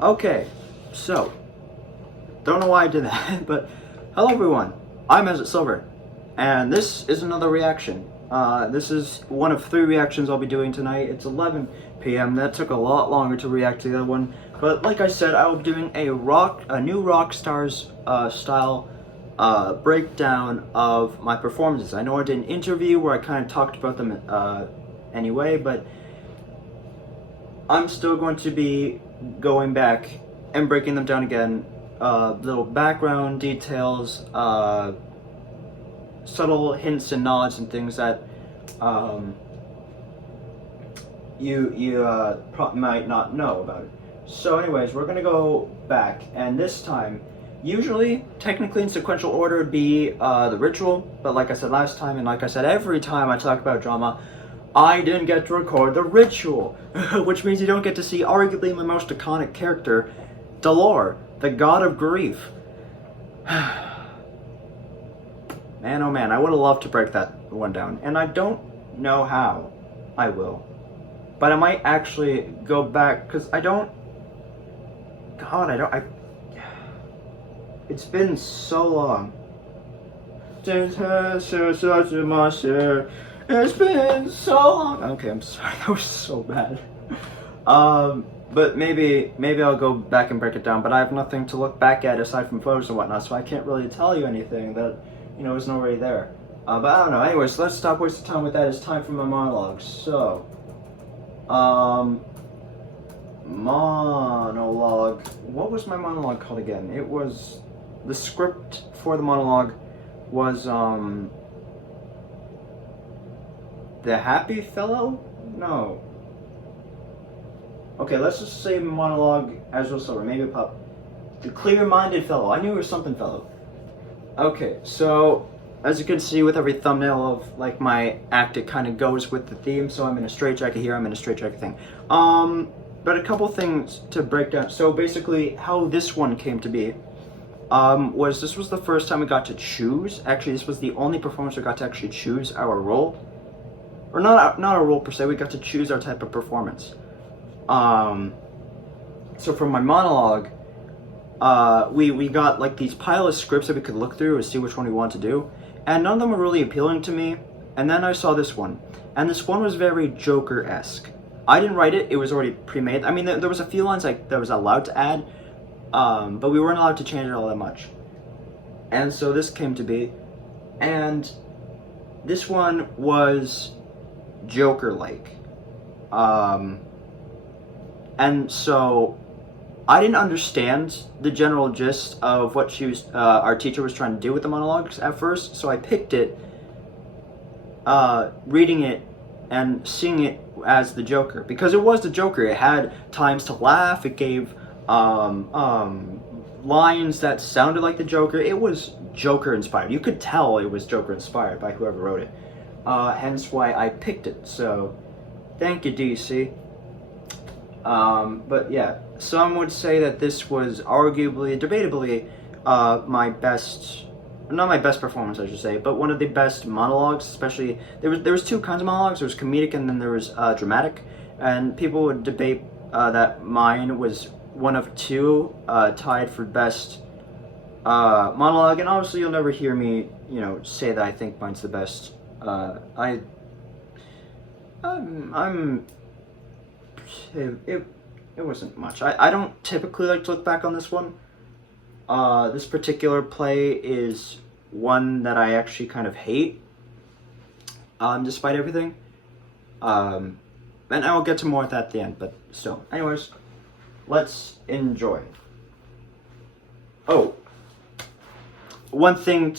Okay, so, don't know why I did that, but hello everyone, I'm Ezra Silver, and this is another reaction. This is one of 3 reactions I'll be doing tonight. It's 11 p.m. That took a lot longer to react to the other one, but like I said, I will be doing a new Rockstars style breakdown of my performances. I know I did an interview where I kind of talked about them anyway, but I'm still going to be going back and breaking them down again. Little background details, subtle hints and nods and things that you might not know about it. So anyways, we're gonna go back, and this time, usually, technically in sequential order, would be the ritual, but like I said last time, and like I said every time I talk about drama, I didn't get to record the ritual, which means you don't get to see arguably my most iconic character, Dolor, the god of grief. Man, oh man, I would have loved to break that one down, and I don't know how I will. But I might actually go back, because I don't... God, it's been so long. It's been so long. Okay, I'm sorry, that was so bad. But maybe I'll go back and break it down, but I have nothing to look back at aside from photos and whatnot, so I can't really tell you anything that, isn't already there. But I don't know. Anyways, let's stop wasting time with that. It's time for my monologue. So, monologue. What was my monologue called again? It was, the script for the monologue was, The Happy Fellow? No. Okay, let's just say monologue Ezra Silver, maybe pop. The Clear-Minded Fellow. I knew it was something fellow. Okay, so as you can see with every thumbnail of like my act, it kind of goes with the theme. So I'm in a straitjacket here, I'm in a straitjacket thing. But a couple things to break down. So basically, how this one came to be this was the first time we got to choose. Actually, this was the only performance we got to actually choose our role, or not a role per se. We got to choose our type of performance. So from my monologue, we got like these pile of scripts that we could look through and see which one we want to do, and none of them were really appealing to me. And then I saw this one, and this one was very Joker-esque. I didn't write it; it was already pre-made. I mean, there was a few lines that was allowed to add, but we weren't allowed to change it all that much. And so this came to be, and this one was Joker-like. And so I didn't understand the general gist of what our teacher was trying to do with the monologues at first, so I picked it, reading it and seeing it as the Joker, because it was the Joker. It had times to laugh, it gave lines that sounded like the Joker. It was Joker inspired. You could tell it was Joker inspired by whoever wrote it. Hence why I picked it. So thank you, DC. But yeah, some would say that this was arguably, debatably, my best, not my best performance, I should say, but one of the best monologues. Especially, there was 2 kinds of monologues. There was comedic and then there was dramatic, and people would debate that mine was one of 2 tied for best monologue. And obviously, you'll never hear me, say that I think mine's the best. It wasn't much. I don't typically like to look back on this one. This particular play is one that I actually kind of hate, despite everything. And I'll get to more of that at the end, but still. Anyways, let's enjoy. Oh, another thing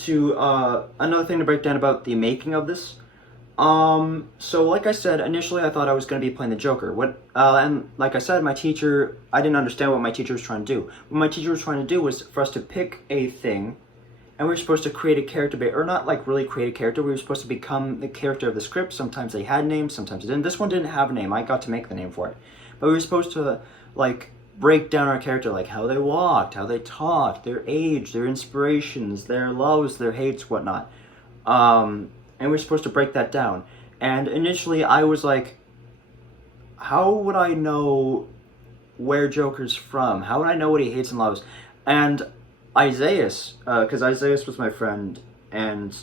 to break down about the making of this. So like I said, initially I thought I was going to be playing the Joker. And like I said, I didn't understand what my teacher was trying to do. What my teacher was trying to do was for us to pick a thing, and we were supposed to create a character, or not like really create a character, we were supposed to become the character of the script. Sometimes they had names, sometimes they didn't. This one didn't have a name, I got to make the name for it. But we were supposed to, like, break down our character, like how they walked, how they talked, their age, their inspirations, their loves, their hates, whatnot. And we're supposed to break that down. And initially I was like, how would I know where Joker's from? How would I know what he hates and loves? And Isaiah, because Isaiah was my friend, and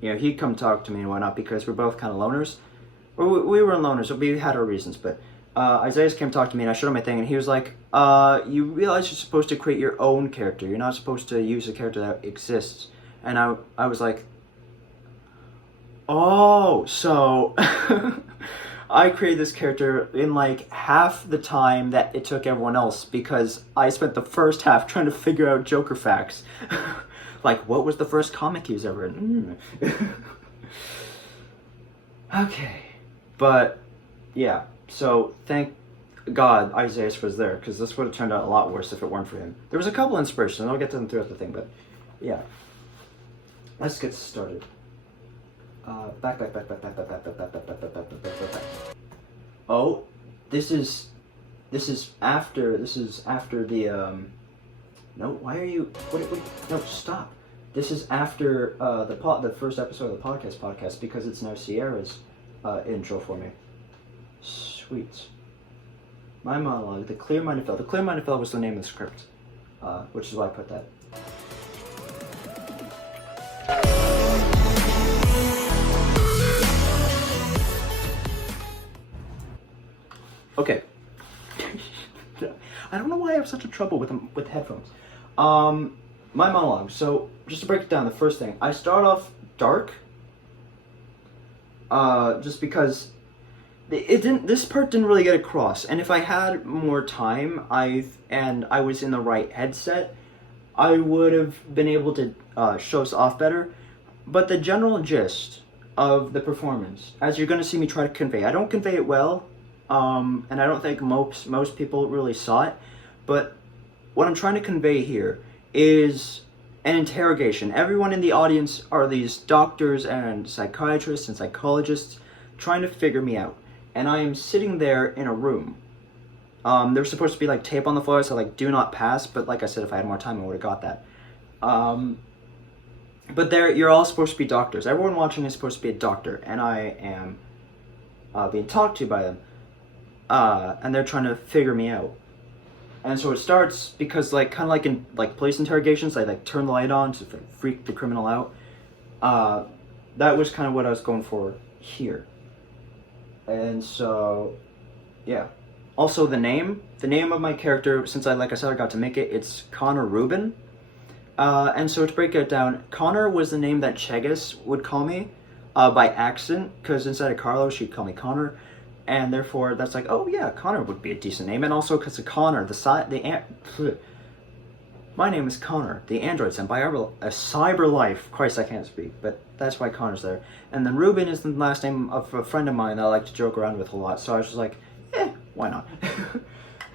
he'd come talk to me and whatnot because we're both kind of loners. Or we were loners, so we had our reasons. But Isaiah came talk to me, and I showed him my thing, and he was like, "You realize you're supposed to create your own character. You're not supposed to use a character that exists." And I was like, "Oh, so." I created this character in like half the time that it took everyone else because I spent the first half trying to figure out Joker facts. Like, what was the first comic he was ever in? Okay. But, yeah. So, thank God Isaiah was there because this would have turned out a lot worse if it weren't for him. There was a couple inspirations, and I'll get to them throughout the thing, but yeah. Let's get started. Back. Oh, this is after the no, why are you no, stop. This is after the first episode of the podcast because it's now Sierra's intro for me. Sweet. My monologue, The Clear-Minded Fellow. The Clear-Minded Fellow was the name of the script, which is why I put that. Okay. I don't know why I have such a trouble with headphones. My monologue. So, just to break it down, the first thing. I start off dark. Just because this part didn't really get across. And if I had more time, I was in the right headset, I would have been able to show us off better. But the general gist of the performance, as you're going to see me try to convey, I don't convey it well. And I don't think most people really saw it, but what I'm trying to convey here is an interrogation. Everyone in the audience are these doctors and psychiatrists and psychologists trying to figure me out, and I am sitting there in a room. There's supposed to be like tape on the floor, so like do not pass, but like I said, if I had more time I would have got that. But you're all supposed to be doctors. Everyone watching is supposed to be a doctor, and I am being talked to by them. And they're trying to figure me out. And so it starts because kind of like in police interrogations, I turn the light on to freak the criminal out. That was kind of what I was going for here. And so, yeah. Also the name of my character, since I got to make it, it's Connor Rubin. And so to break it down, Connor was the name that Chegas would call me by accident, because instead of Carlos, she'd call me Connor. And therefore, that's like, oh yeah, Connor would be a decent name. And also because of Connor, my name is Connor, the android sent by a cyber life. Christ, I can't speak, but that's why Connor's there. And then Ruben is the last name of a friend of mine that I like to joke around with a lot. So I was just like, why not?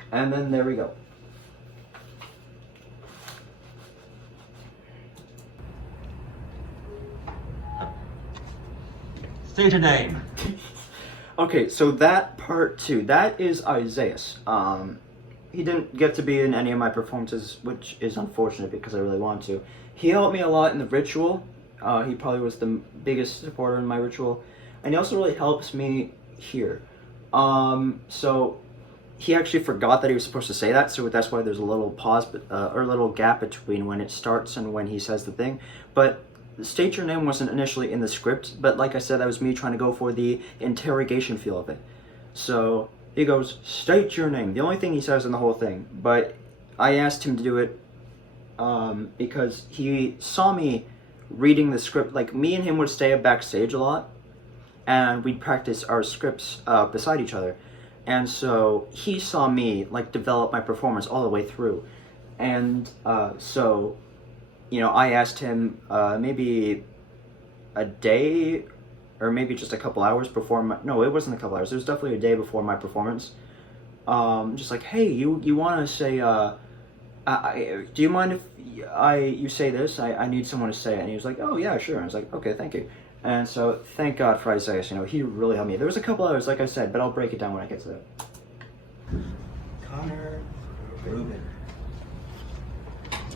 And then there we go. State your name. Okay, so that part 2, that is Isaiah. He didn't get to be in any of my performances, which is unfortunate because I really want to. He helped me a lot in the ritual. He probably was the biggest supporter in my ritual. And he also really helps me here. So he actually forgot that he was supposed to say that, so that's why there's a little pause, or a little gap between when it starts and when he says the thing. But State Your Name wasn't initially in the script, but like I said, that was me trying to go for the interrogation feel of it. So he goes, state your name. The only thing he says in the whole thing, but I asked him to do it because he saw me reading the script. Like, me and him would stay up backstage a lot, and we'd practice our scripts beside each other. And so he saw me develop my performance all the way through. And so I asked him maybe a day or maybe just a couple hours before no, it wasn't a couple hours. It was definitely a day before my performance. Just like, hey, you want to say, do you mind if you say this? I need someone to say it. And he was like, oh yeah, sure. And I was like, okay, thank you. And so thank God for Isaiah. He really helped me. There was a couple others, like I said, but I'll break it down when I get to that. Connor Rubin.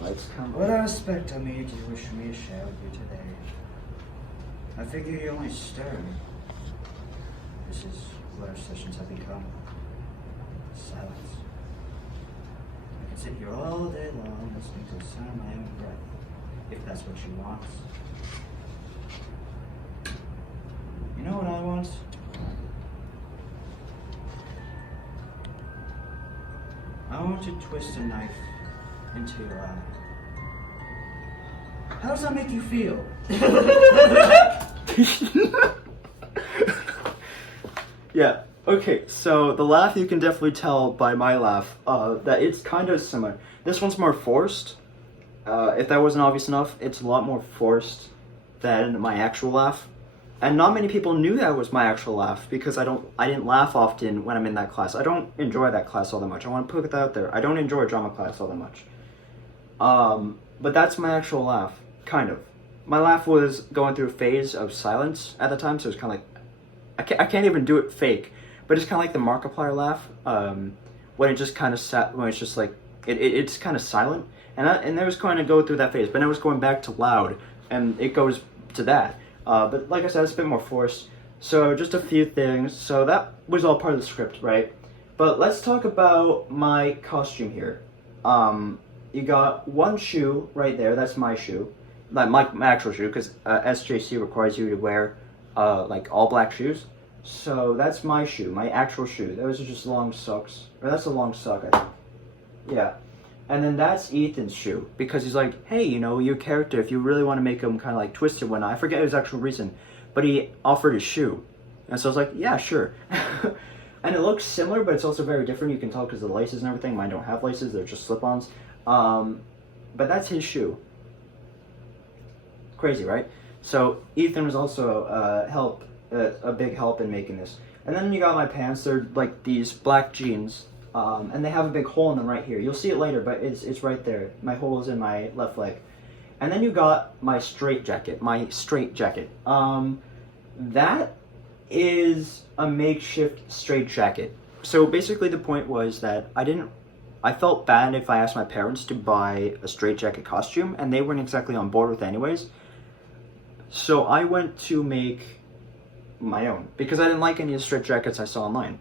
Lights come. What aspect of me do you wish me to share with you today? I figure you only stirred. This is where sessions have become silence. can sit here all day long listening to the sound of my own breath, if that's what she wants. You know what I want? I want to twist a knife into your eye. How does that make you feel? Yeah, okay, so the laugh, you can definitely tell by my laugh that it's kind of similar. This one's more forced. If that wasn't obvious enough, it's a lot more forced than my actual laugh. And not many people knew that was my actual laugh because I didn't laugh often when I'm in that class. I don't enjoy that class all that much. I want to put that out there. I don't enjoy drama class all that much. But that's my actual laugh, kind of. My laugh was going through a phase of silence at the time, so it's kind of like, I can't even do it fake, but it's kind of like the Markiplier laugh, when it just kind of when it's just like, it's kind of silent, and I was kind of go through that phase, but now it's going back to loud, and it goes to that. But like I said, it's a bit more forced. So just a few things. So that was all part of the script, right? But let's talk about my costume here. You got one shoe right there. That's my shoe, like my actual shoe, because SJC requires you to wear like all black shoes. So that's my shoe, my actual shoe. Those are just long socks, or that's a long sock, I think. Yeah. And then that's Ethan's shoe, because he's like, hey, you know, your character, if you really want to make him kind of like twisted one, I forget his actual reason, but he offered his shoe. And so I was like, yeah, sure. And it looks similar, but it's also very different. You can tell because of the laces and everything. Mine don't have laces, they're just slip-ons. But that's his shoe. Crazy, right? So Ethan was also a big help in making this. And then you got my pants. They're like these black jeans. And they have a big hole in them right here. You'll see it later, but it's right there. My hole is in my left leg. And then you got my straight jacket. That is a makeshift straight jacket. So basically the point was that I felt bad if I asked my parents to buy a straight jacket costume, and they weren't exactly on board with it anyways. So I went to make my own, because I didn't like any of the straight jackets I saw online.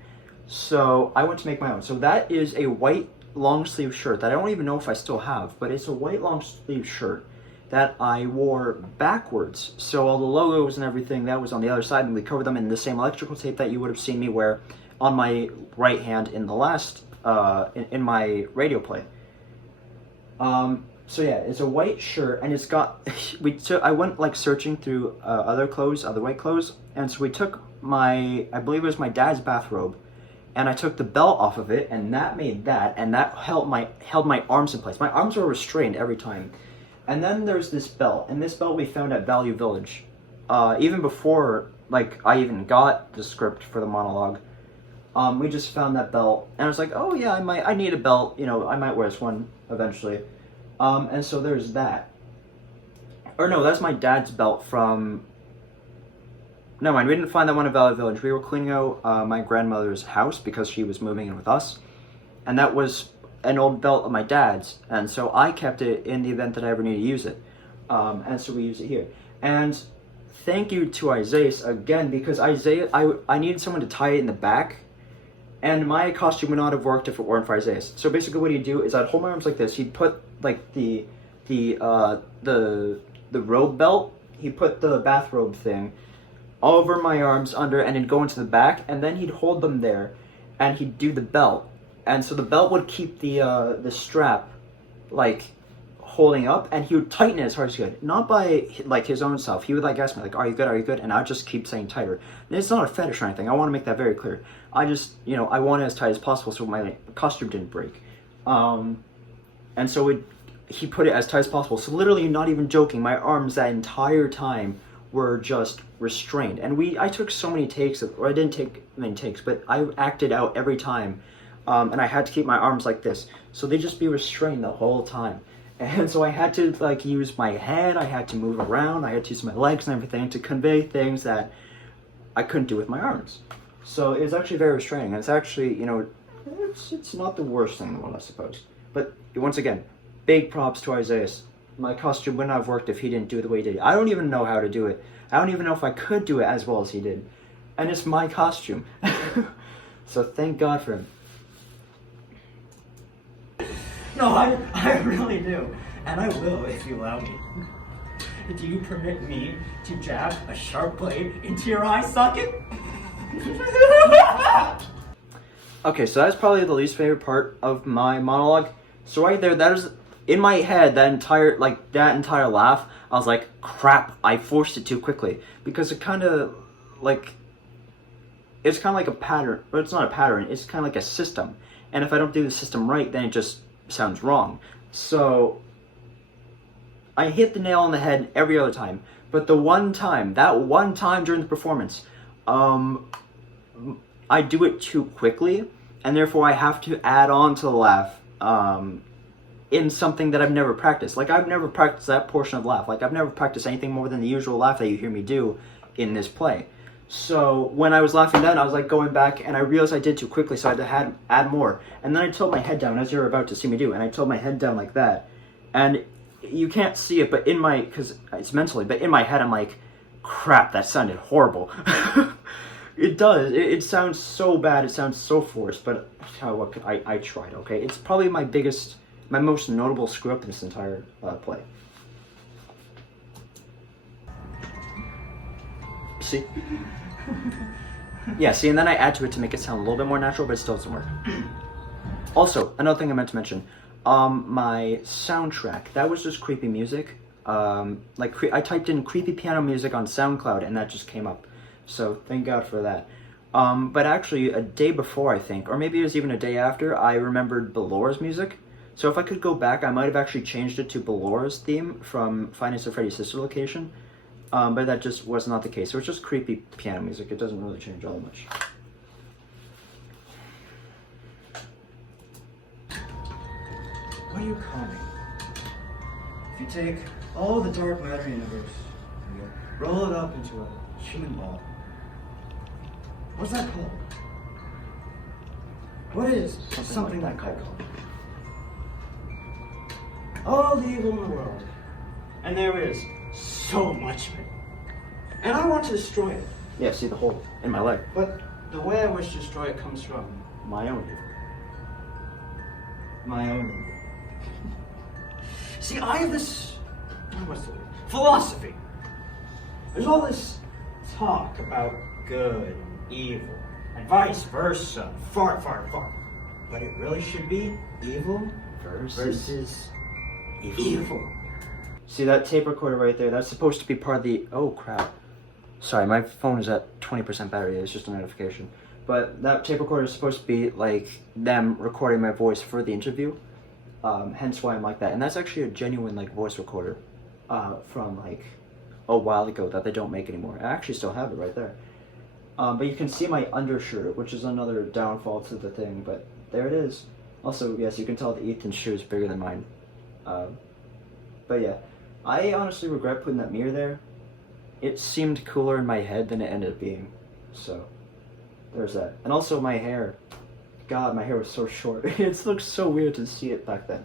So I went to make my own. So that is a white long sleeve shirt that I don't even know if I still have, but it's a white long sleeve shirt that I wore backwards. So all the logos and everything, that was on the other side, and we covered them in the same electrical tape that you would have seen me wear on my right hand in the last, in my radio play. So yeah, it's a white shirt, and it's got, I went like searching through other white clothes, and so we took I believe it was my dad's bathrobe, and I took the belt off of it, and that made that, and that held my arms in place. My arms were restrained every time. And then there's this belt, and this belt we found at Value Village. Even before, like, I even got the script for the monologue, we just found that belt, and I was like, oh yeah, I need a belt, you know, I might wear this one eventually. And so there's that. Or no, that's my dad's belt from... Never mind, we didn't find that one at Value Village. We were cleaning out my grandmother's house because she was moving in with us. And that was an old belt of my dad's. And so I kept it in the event that I ever need to use it. And so we use it here. And thank you to Isaiah again, because Isaiah, I needed someone to tie it in the back. And my costume would not have worked if it weren't for Isaiah. So basically what he'd do is I'd hold my arms like this. He'd put like the robe belt. He'd put the bathrobe thing over my arms under, and it'd go into the back, and then he'd hold them there, and he'd do the belt, and so the belt would keep the strap like holding up, and he would tighten it as hard as he could, not by like his own self. He would like ask me like, are you good, and I'd just keep saying tighter. And it's not a fetish or anything, I want to make that very clear. I just, you know, I want it as tight as possible so my costume didn't break. And so he put it as tight as possible, so literally, not even joking, my arms that entire time were just restrained. And I took so many takes, or I didn't take many takes, but I acted out every time, and I had to keep my arms like this, so they'd just be restrained the whole time. And so I had to like use my head, I had to move around, I had to use my legs and everything to convey things that I couldn't do with my arms. So it was actually very restraining, and it's actually, you know, it's not the worst thing in the world, I suppose. But once again, big props to Isaiah. My costume wouldn't have worked if he didn't do it the way he did. I don't even know how to do it. I don't even know if I could do it as well as he did. And it's my costume. So thank God for him. No, I really do. And I will if you allow me. Do you permit me to jab a sharp blade into your eye socket? Okay, so that's probably the least favorite part of my monologue. So right there, that is in my head. That entire laugh, I was like, crap! I forced it too quickly because it's kind of like a pattern, but it's not a pattern. It's kind of like a system, and if I don't do the system right, then it just sounds wrong. So I hit the nail on the head every other time, but that one time during the performance, I do it too quickly, and therefore I have to add on to the laugh in something that I've never practiced. Like, I've never practiced that portion of laugh. Like, I've never practiced anything more than the usual laugh that you hear me do in this play. So when I was laughing then, I was like going back, and I realized I did too quickly, so I had to add more. And then I tilted my head down, as you're about to see me do, and I tilted my head down like that. And you can't see it, but because it's mentally, but in my head I'm like, crap, that sounded horrible. It does. It sounds so bad. It sounds so forced. But I tried. Okay, it's probably my most notable screw up in this entire play. See? Yeah. See, and then I add to it to make it sound a little bit more natural, but it still doesn't work. Also, another thing I meant to mention, my soundtrack, that was just creepy music. I typed in creepy piano music on SoundCloud, and that just came up. So thank God for that. But actually, a day before, I think, or maybe it was even a day after, I remembered Belora's music. So if I could go back, I might have actually changed it to Belora's theme from Five Nights at Freddy's Sister Location. But that just was not the case. So it's just creepy piano music. It doesn't really change all that much. What do you call me? If you take all the dark matter universe and you roll it up into a human ball, what's that called? What is something like that called? All the evil in the world. And there is so much of it. And I want to destroy it. Yeah, see the hole in my leg. But the way I wish to destroy it comes from My own. my own evil. See, I have this, what's the word? Philosophy. There's all this talk about good and evil, and vice versa, far. But it really should be evil versus evil. See that tape recorder right there? That's supposed to be part of the... Oh, crap. Sorry, my phone is at 20% battery. It's just a notification. But that tape recorder is supposed to be, like, them recording my voice for the interview. Hence why I'm like that. And that's actually a genuine, like, voice recorder from, like, a while ago that they don't make anymore. I actually still have it right there. But you can see my undershirt, which is another downfall to the thing. But there it is. Also, yes, you can tell that Ethan's shoe is bigger than mine. But yeah, I honestly regret putting that mirror there. It seemed cooler in my head than it ended up being. So, there's that. And also my hair. God, my hair was so short. It looks so weird to see it back then.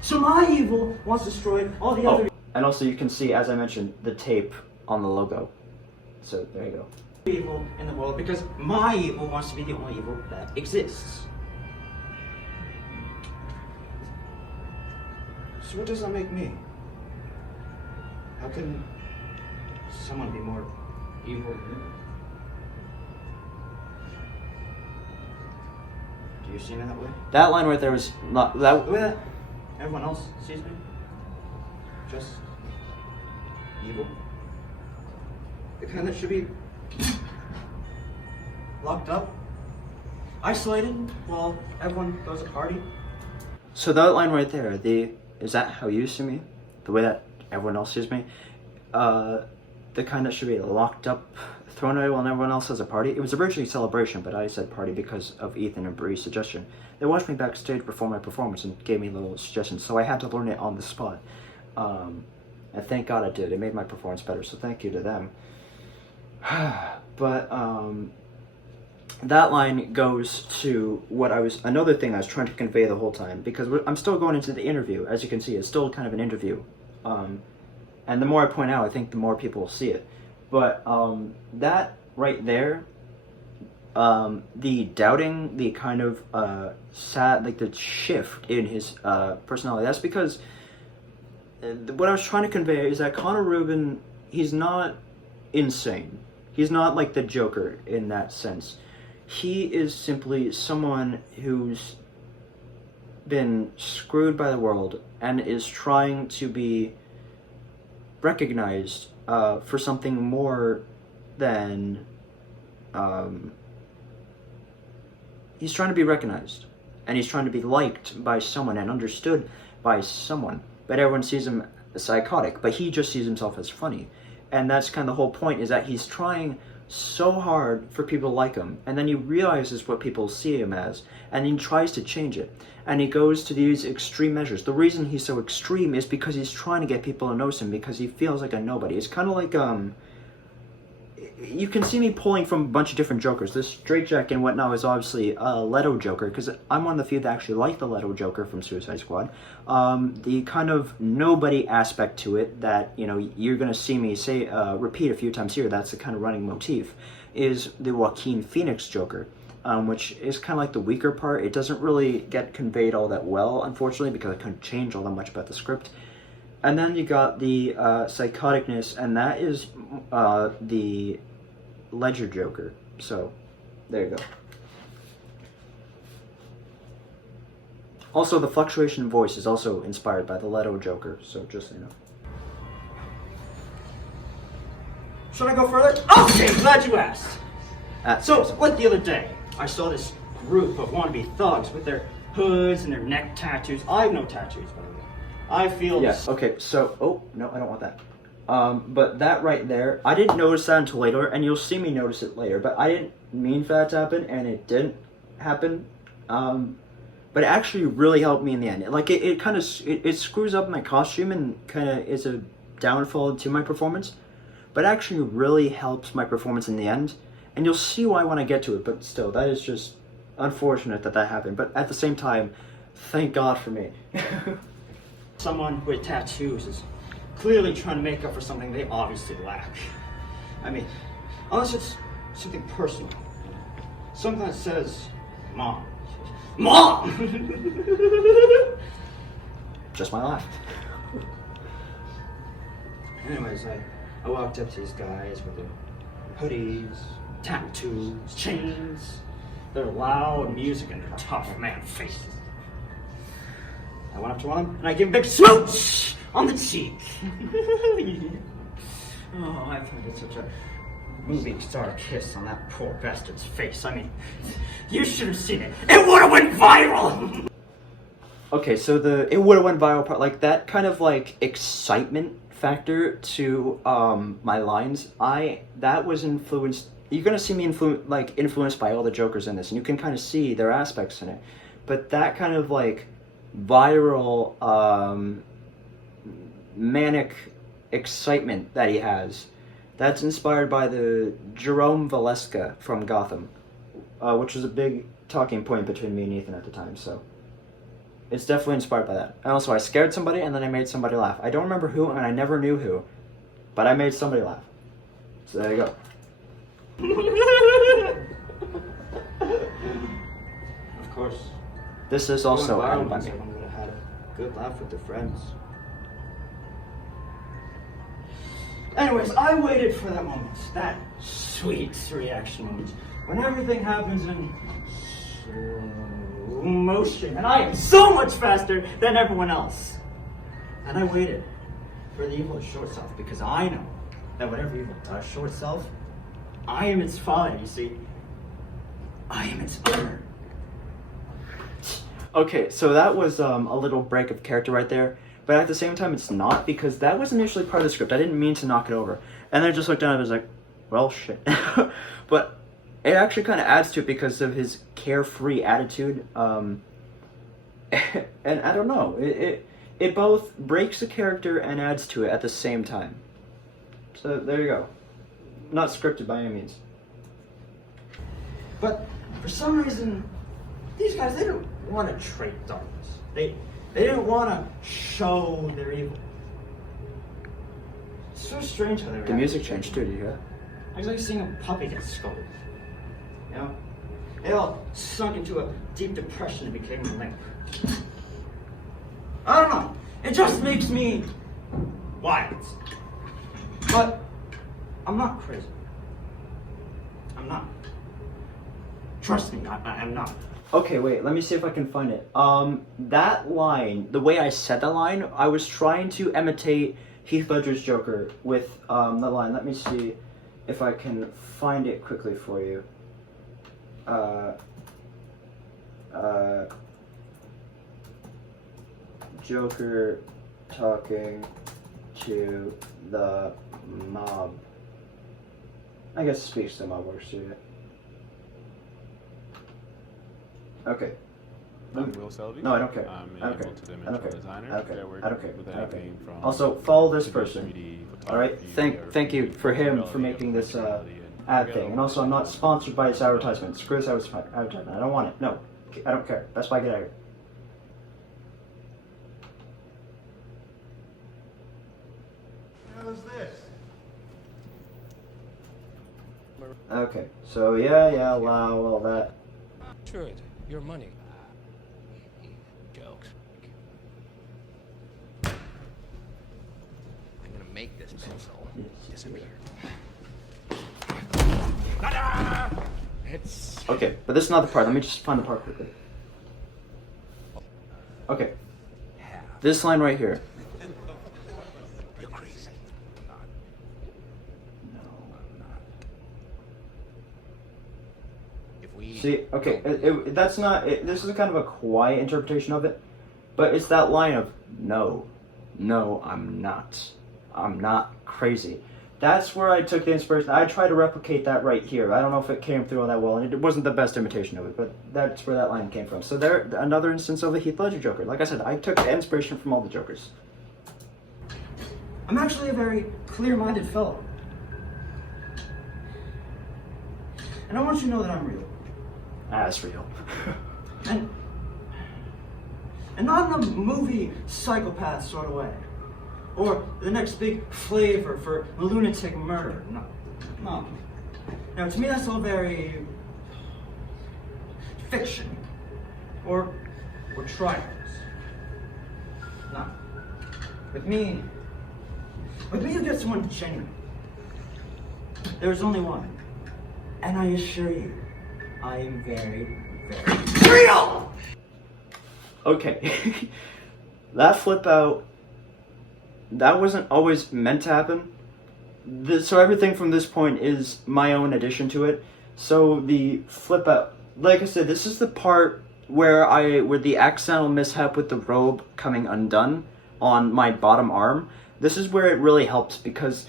So my evil wants to destroy all the other And also you can see, as I mentioned, the tape on the logo. So, there you go. evil in the world because my evil wants to be the only evil that exists. So what does that make me? How can someone be more evil than me? Do you see me that way? That line right there was not... The way that everyone else sees me? Just evil? The kind that should be locked up, isolated, while everyone goes to party? So that line right there, is that how you see me? The way that everyone else sees me? The kind that should be locked up, thrown away while everyone else has a party? It was originally Celebration, but I said party because of Ethan and Bree's suggestion. They watched me backstage perform my performance and gave me little suggestions, so I had to learn it on the spot. And thank God I did. It made my performance better, so thank you to them. But, that line goes to another thing I was trying to convey the whole time, because I'm still going into the interview. As you can see, it's still kind of an interview. And the more I point out, I think the more people will see it. But that right there, the doubting, the kind of sad, like the shift in his personality. That's because what I was trying to convey is that Connor Rubin, he's not insane. He's not like the Joker in that sense. He is simply someone who's been screwed by the world and is trying to be recognized for something more than he's trying to be recognized, and he's trying to be liked by someone and understood by someone, but everyone sees him as psychotic, but he just sees himself as funny. And that's kind of the whole point, is that he's trying so hard for people to like him, and then he realizes what people see him as, and he tries to change it, and he goes to these extreme measures. The reason he's so extreme is because he's trying to get people to notice him, because he feels like a nobody. It's kind of like you can see me pulling from a bunch of different Jokers. This straitjacket and whatnot is obviously a Leto Joker, because I'm one of the few that actually like the Leto Joker from Suicide Squad. The kind of nobody aspect to it that, you know, you're going to see me say repeat a few times here, that's the kind of running motif, is the Joaquin Phoenix Joker, which is kind of like the weaker part. It doesn't really get conveyed all that well, unfortunately, because I couldn't change all that much about the script. And then you got the psychoticness, and that is the Ledger Joker. So, there you go. Also, the fluctuation in voice is also inspired by the Leto Joker, so just so you know. Should I go further? Okay, glad you asked. So, like the other day, I saw this group of wannabe thugs with their hoods and their neck tattoos. I have no tattoos, by the way. I feel... Yes, okay, so... Oh, no, I don't want that. But that right there, I didn't notice that until later, and you'll see me notice it later, but I didn't mean for that to happen, and it didn't happen. But it actually really helped me in the end. Like, it kind of... It screws up my costume and kind of is a downfall to my performance, but it actually really helps my performance in the end, and you'll see why when I get to it, but still, that is just unfortunate that happened. But at the same time, thank God for me. Someone with tattoos is clearly trying to make up for something they obviously lack. I mean, unless it's something personal. Something that says, Mom. Mom! Just my laugh. Anyways, I walked up to these guys with their hoodies, tattoos, chains, their loud music, and their tough man faces. I went up to one of them, and I gave him a big smooch on the cheek. Oh, I find it such a movie star kiss on that poor bastard's face. I mean, you should have seen it. It would have went viral! Okay, so it would have went viral part, like that kind of like excitement factor to my lines, that was influenced. You're gonna see me influenced by all the Jokers in this, and you can kind of see their aspects in it. But that kind of like viral manic excitement that he has, that's inspired by the Jerome Valeska from Gotham, which was a big talking point between me and Ethan at the time. So it's definitely inspired by that. And also, I scared somebody and then I made somebody laugh. I don't remember who, and I never knew who, but I made somebody laugh. So there you go. Of course. This is also added by me. Everyone would have had a good laugh with their friends. Anyways, I waited for that moment, that sweet reaction moment, when everything happens in slow motion, and I am so much faster than everyone else. And I waited for the evil to show itself, because I know that whatever evil does show itself, I am its father, you see. I am its owner. Okay, so that was a little break of character right there, but at the same time it's not, because that was initially part of the script. I didn't mean to knock it over. And I just looked down and I was like, well, shit. But it actually kind of adds to it because of his carefree attitude. And I don't know, it both breaks the character and adds to it at the same time. So there you go. Not scripted by any means. But for some reason, these guys, they didn't want to trait darkness. They didn't want to show their evil. It's so strange how they react. The music changed too, did you hear that? I was like seeing a puppy get scolded. You know? They all sunk into a deep depression and became limp. I don't know. It just makes me wild. But I'm not crazy. I'm not. Trust me, I'm not. Okay, wait, let me see if I can find it. That line, the way I said that line, I was trying to imitate Heath Ledger's Joker with the line. Let me see if I can find it quickly for you. Joker talking to the mob. I guess speech to the mob works too. Okay. I'm Will Selby. No, I don't care. I'm I don't a care. multi-dimensional I don't care. designer. I don't care. that works I don't care. with I don't care. anything from Also, follow this 2D, person. 3D All right. photography, Thank you for him for reality, making this virtuality, ad thing. And also, I'm not sponsored by this advertisement. Screw this advertisement. I don't want it. No, I don't care. Best Buy, get out of here. How's this? Okay. So yeah, wow, all that. Sure, your money. Jokes. I'm gonna make this pencil disappear. It's Okay, but this is not the part. Let me just find the part quickly. Okay. This line right here. You're crazy. No. I'm not. If we See, okay, that's not. This is kind of a quiet interpretation of it, but it's that line of no, I'm not crazy. That's where I took the inspiration. I tried to replicate that right here. I don't know if it came through all that well, and it wasn't the best imitation of it, but that's where that line came from. So there, another instance of a Heath Ledger Joker. Like I said, I took inspiration from all the Jokers. I'm actually a very clear-minded fellow. And I want you to know that I'm real. That's real. And not in a movie psychopath sort of way. Or the next big flavor for lunatic murder. No. Now, to me, that's all very fiction. Or trials. No. With me, you get someone genuine. There's only one. And I assure you, I am very, very real! Okay. That flip out, that wasn't always meant to happen. So everything from this point is my own addition to it. So the flip out, like I said, this is the part where the accidental mishap with the robe coming undone on my bottom arm. This is where it really helps because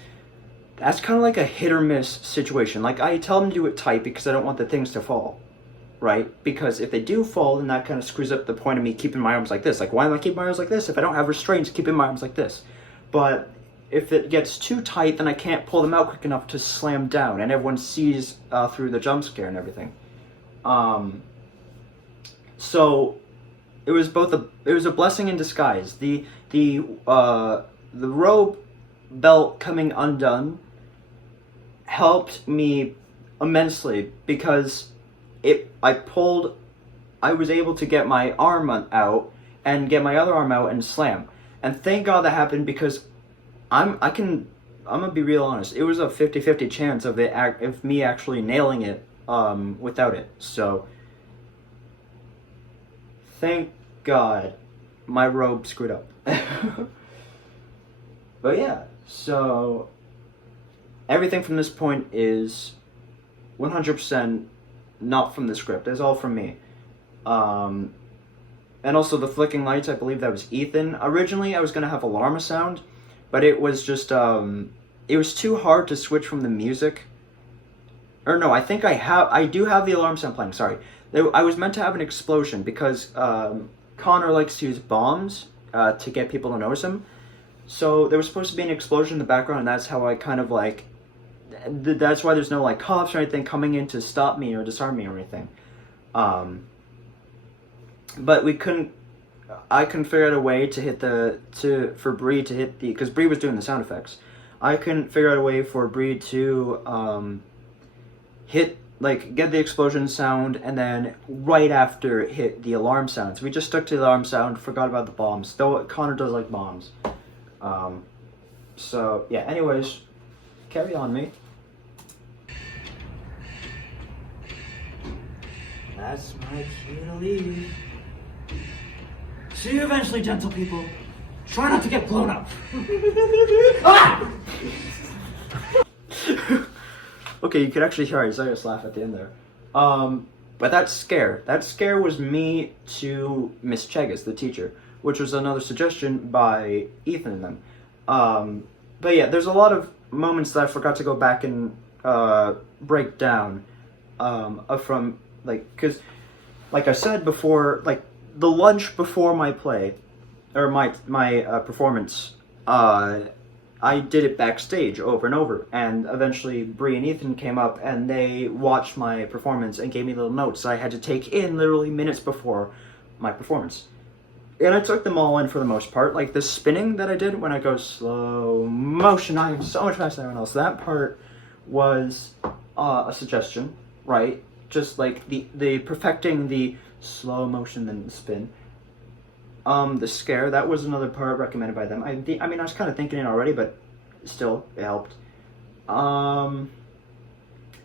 that's kind of like a hit or miss situation. Like I tell them to do it tight because I don't want the things to fall. Right? Because if they do fall, then that kind of screws up the point of me keeping my arms like this. Like, why am I keeping my arms like this if I don't have restraints keeping my arms like this? But if it gets too tight, then I can't pull them out quick enough to slam down, and everyone sees through the jump scare and everything. So it was a blessing in disguise. The robe belt coming undone helped me immensely because I was able to get my arm out and get my other arm out and slam. And thank God that happened because I'm gonna be real honest. It was a 50-50 chance of me actually nailing it without it. So thank God my robe screwed up. But yeah, so everything from this point is 100% not from the script. It's all from me. And also the flicking lights, I believe that was Ethan. Originally, I was going to have alarm sound, but it was just, it was too hard to switch from the music. Or no, I think I do have the alarm sound playing, sorry. I was meant to have an explosion because Connor likes to use bombs to get people to notice him. So there was supposed to be an explosion in the background, and that's how I kind of like, that's why there's no like cops or anything coming in to stop me or disarm me or anything. But I couldn't figure out a way to hit for Bree to hit because Bree was doing the sound effects. I couldn't figure out a way for Bree to hit like get the explosion sound, and then right after it hit the alarm sounds. We just stuck to the alarm sound, forgot about the bombs. Though Connor does like bombs. So yeah. Anyways, carry on, me. That's my cue to leave. See you eventually, gentle people. Try not to get blown up. Ah! Okay, you could actually hear Isaiah laugh at the end there. But that scare was me to Miss Chegas, the teacher, which was another suggestion by Ethan and them. But yeah, there's a lot of moments that I forgot to go back and break down from, like, because, like I said before, like, the lunch before my play, or my performance, I did it backstage over and over, and eventually Bree and Ethan came up and they watched my performance and gave me little notes I had to take in literally minutes before my performance. And I took them all in for the most part. Like the spinning that I did when I go slow motion, I am so much faster than everyone else. That part was a suggestion, right? Just like the perfecting the slow motion then the spin. The scare, that was another part recommended by them. I mean, I was kind of thinking it already, but still, it helped. The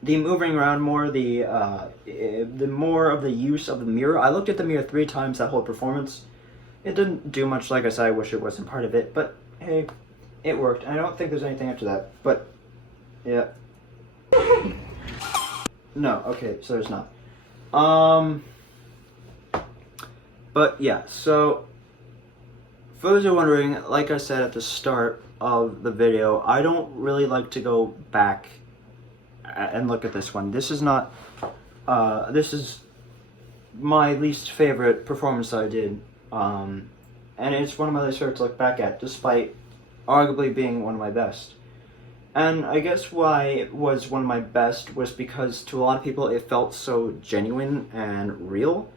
moving around more, the more of the use of the mirror. I looked at the mirror 3 times that whole performance. It didn't do much, like I said, I wish it wasn't part of it, but hey, it worked. I don't think there's anything after that, but, yeah. No, okay, so there's not. But yeah, so for those who are wondering, like I said at the start of the video, I don't really like to go back and look at this one. This is not, this is my least favorite performance that I did. And it's one of my least favorite to look back at, despite arguably being one of my best. And I guess why it was one of my best was because to a lot of people it felt so genuine and real.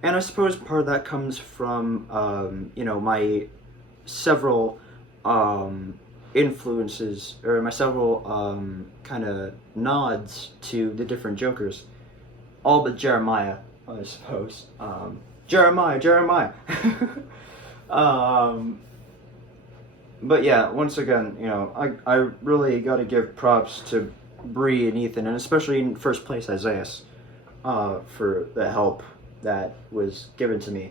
And I suppose part of that comes from, you know, my several influences, or my several kind of nods to the different Jokers. All but Jeremiah, I suppose. Jeremiah! But yeah, once again, you know, I really gotta give props to Bree and Ethan, and especially in first place Isaiah, for the help that was given to me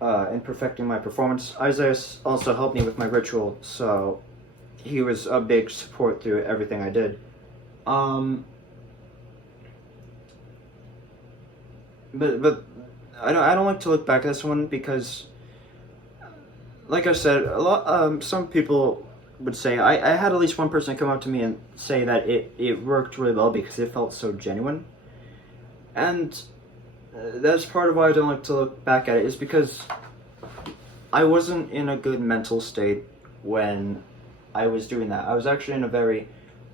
in perfecting my performance. Isaiah also helped me with my ritual, so he was a big support through everything I did. But I don't like to look back at this one because, like I said, a lot some people would say I had at least one person come up to me and say that it worked really well because it felt so genuine. And that's part of why I don't like to look back at it, is because I wasn't in a good mental state when I was doing that. I was actually in a very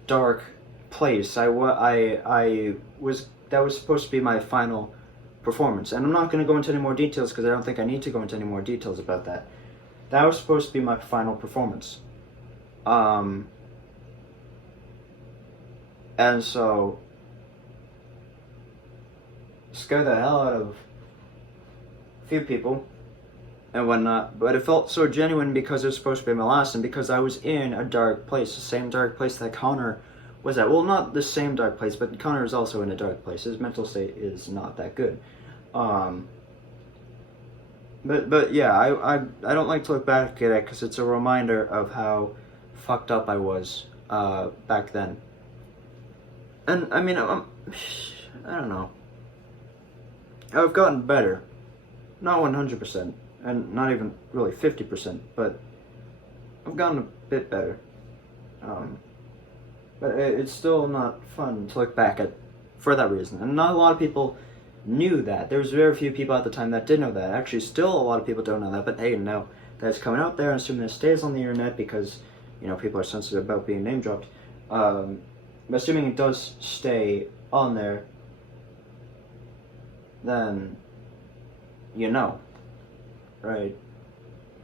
dark place. That was supposed to be my final performance. And I'm not going to go into any more details because I don't think I need to go into any more details about that. That was supposed to be my final performance. And so scared the hell out of a few people and whatnot, but it felt so genuine because it was supposed to be my last, and because I was in a dark place, the same dark place that Connor was at. Well, not the same dark place, but Connor is also in a dark place. His mental state is not that good. But yeah, I don't like to look back at it because it's a reminder of how fucked up I was back then. And I mean, I don't know. I've gotten better. Not 100%, and not even really 50%, but I've gotten a bit better. But it's still not fun to look back at for that reason. And not a lot of people knew that. There was very few people at the time that did know that. Actually, still a lot of people don't know that, but hey, now that's coming out there, and assuming it stays on the internet because, you know, people are sensitive about being name dropped. But assuming it does stay on there, then you know, right?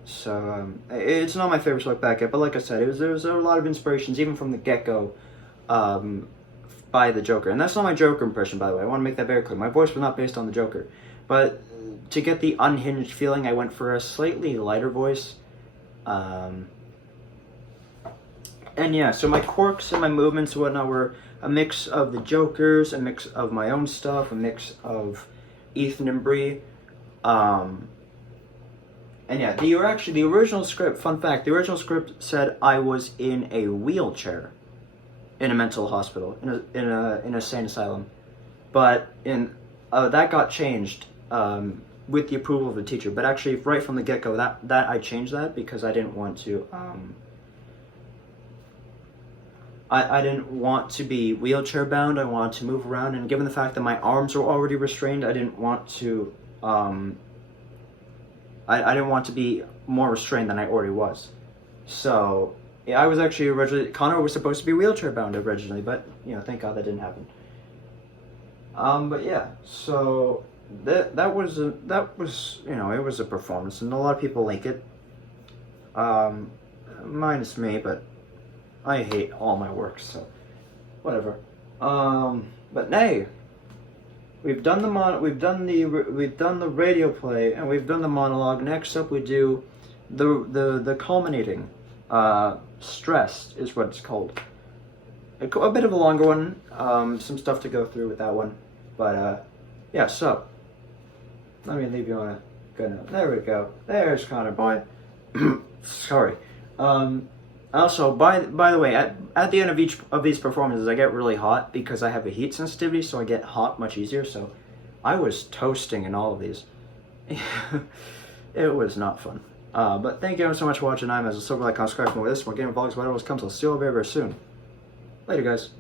So it's not my favorite to look back at, but like I said, there was a lot of inspirations even from the get-go by the Joker. And that's not my Joker impression, by the way. I want to make that very clear. My voice was not based on the Joker. But to get the unhinged feeling, I went for a slightly lighter voice. And yeah, so my quirks and my movements and whatnot were a mix of the Joker's, a mix of my own stuff, a mix of Ethan and Bree. And yeah, the original script, fun fact, the original script said I was in a wheelchair in a mental hospital, in a insane asylum. But that got changed with the approval of the teacher. But actually, right from the get-go, that I changed that because I didn't want to I didn't want to be wheelchair bound. I wanted to move around, and given the fact that my arms were already restrained, I didn't want to I didn't want to be more restrained than I already was. So yeah, I was actually originally, Connor was supposed to be wheelchair bound originally, but thank God that didn't happen. But yeah, so that was it was a performance, and a lot of people like it. Minus me, but I hate all my work, so whatever. But nay, we've done the radio play, and we've done the monologue. Next up, we do the culminating. Stressed is what it's called. A bit of a longer one. Some stuff to go through with that one, but yeah. So let me leave you on a good note. There we go. There's Connor boy. Sorry. Also, by the way, at the end of each of these performances, I get really hot because I have a heat sensitivity, so I get hot much easier. So I was toasting in all of these. It was not fun. But thank you so much for watching. I'm as a Silver Like, subscribe for more of this, more game vlogs, whatever else comes. I'll see you all very, very soon. Later, guys.